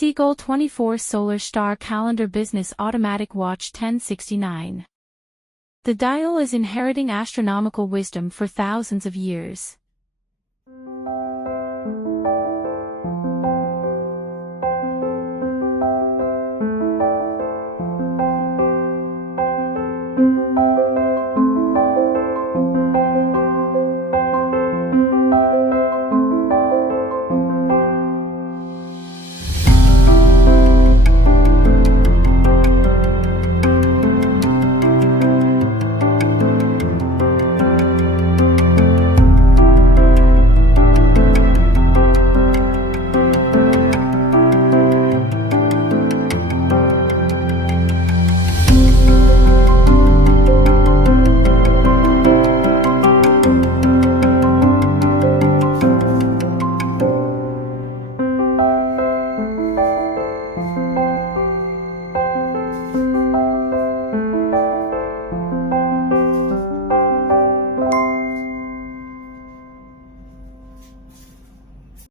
Seagull 24 Solar Star Calendar Business Automatic Watch 1069. The dial is inheriting astronomical wisdom for thousands of years.